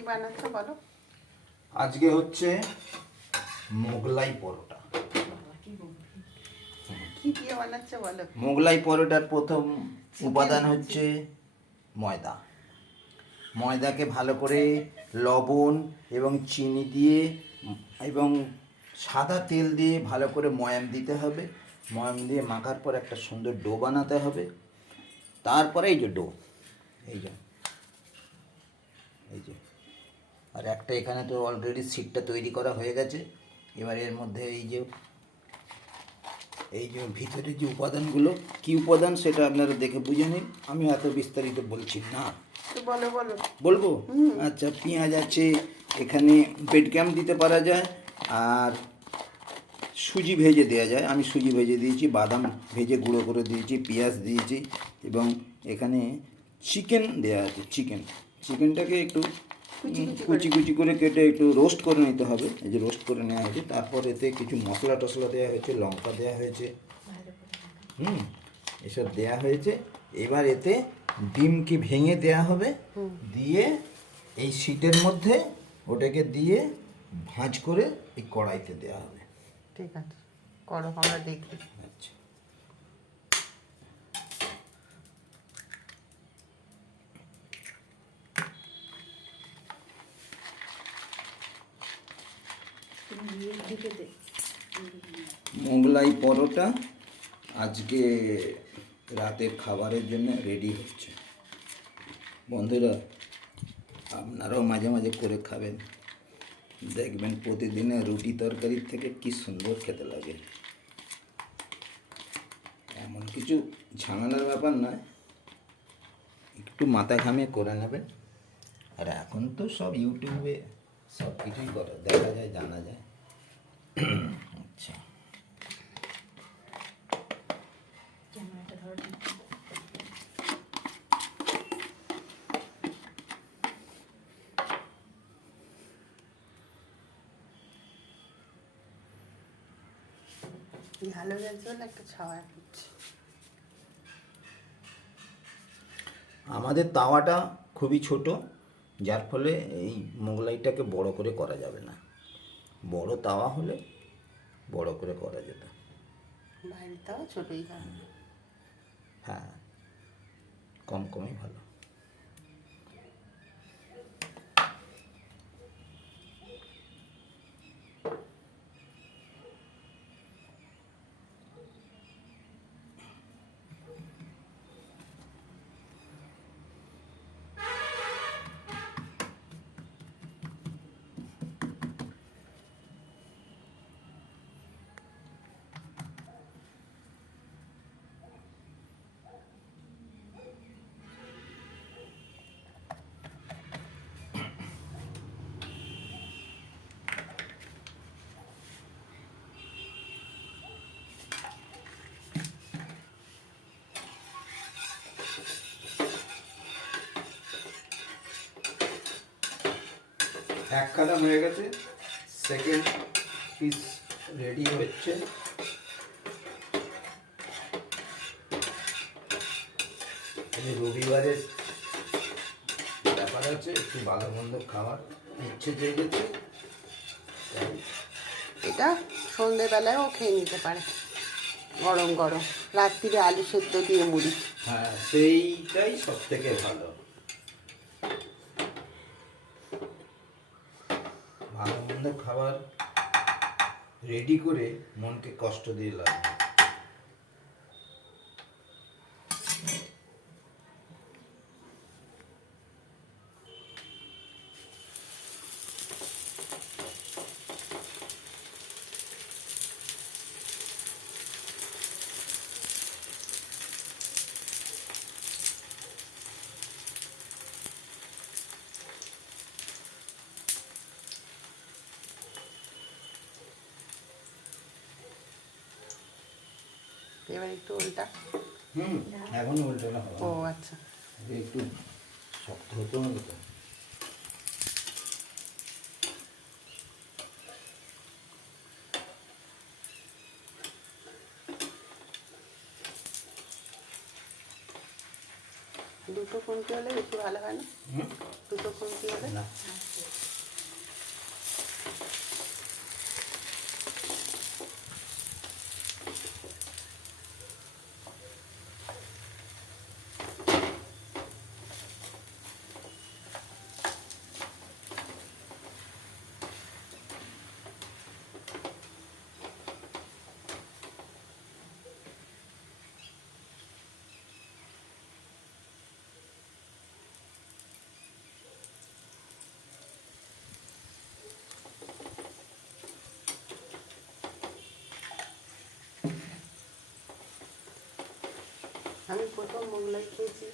কি বানাচ্ছো বলো? আজকে হচ্ছে মোগলাই পরোটা। কি দিয়ে বানাচ্ছো বলো? মোগলাই পরোটার প্রথম উপাদান হচ্ছে ময়দা। ময়দাকে ভালো করে লবণ এবং চিনি দিয়ে এবং সাদা তেল দিয়ে ভালো করে ময়াম দিতে হবে। ময়াম দিয়ে মাখার পর একটা সুন্দর ডো বানাতে হবে। তারপরে এই যে ডো এই যে এই যে আর একটা এখানে তো অলরেডি সিটটা তৈরি করা হয়ে গেছে। এবার এর মধ্যে এই যে এই যে ভিতরে যে উপাদানগুলো কি উপাদান সেটা আপনারা দেখে বুঝে নিন। আমি এত বিস্তারিত বলছি না। বলো বলো। বলব? আচ্ছা পেঁয়াজ আছে এখানে বেড ক্যাম্প দিতে পারা যায় আর সুজি ভেজে দেওয়া যায়। আমি সুজি ভেজে দিয়েছি বাদাম ভেজে গুঁড়ো করে দিয়েছি পেঁয়াজ দিয়েছি এবং এখানে চিকেন দেওয়া আছে চিকেন চিকেনটাকে একটু কুচি কুচি করে। কেটে একটু রোস্ট করে নিতে হবে। এই যে রোস্ট করে নেওয়া হয়েছে। তারপর এতে কিছু মশলা টশলা দেওয়া হয়েছে লঙ্কা দেওয়া হয়েছে। হুম এসব দেওয়া হয়েছে। এবার এতে ডিমকে ভেঙে দেওয়া হবে। দিয়ে এই শীটের মধ্যে ওটাকে দিয়ে ভাঁজ করে এই কড়াইতে দেওয়া হবে। ঠিক আছে। করো আমরা দেখি আচ্ছা মোগলাই পরোটা আজকে রাতের খাবারের জন্য রেডি হচ্ছে। বন্ধুরা, আপনারাও মাঝে মাঝে করে খাবেন। দেখবেন প্রতিদিনে রুটি তরকারির থেকে কি সুন্দর খেতে লাগে। এমন কিছু ঝামেলার ব্যাপার নয়। একটু মাথা ঘামিয়ে করে নেবেন। আর এখন তো সব ইউটিউবে সব কিছুই করা, দেখা যায়, জানা যায়। আচ্ছা। ভালো জন্য একটা ছাওয়া হচ্ছে আমাদের তাওয়াটা খুবই ছোট যার ফলে এই মোগলাইটাকে বড় করে করা যাবে না। বড় তাওয়া হলে বড় করে করা যেত। বাইরের তাও ছোটই হ্যাঁ কম কমই ভালো। এক কালাম হয়ে গেছে। সেকেন্ড পিস রেডি হচ্ছে। রবিবারের ব্যাপার আছে একটু ভালো মন্দ খাবার ইচ্ছে জেগেছে গেছে। এটা সন্ধেবেলায়ও খেয়ে নিতে পারে। গরম গরম। রাত্রিরে আলু সেদ্ধ দিয়ে মুড়ি। হ্যাঁ সেইটাই সব থেকে ভালো ভালো মন্দ খাবার রেডি করে মনকে কষ্ট দিয়ে নেই। এবার একটু ওলটা হুম এখন উল্টানো হবে। ও আচ্ছা। একটু শক্ত হতো না তো। দুটো খুন্তি হলে বেশি ভালো হয় না? দুটো খুন্তি হলে? না। আমি প্রথম মোগলাই খেয়েছি।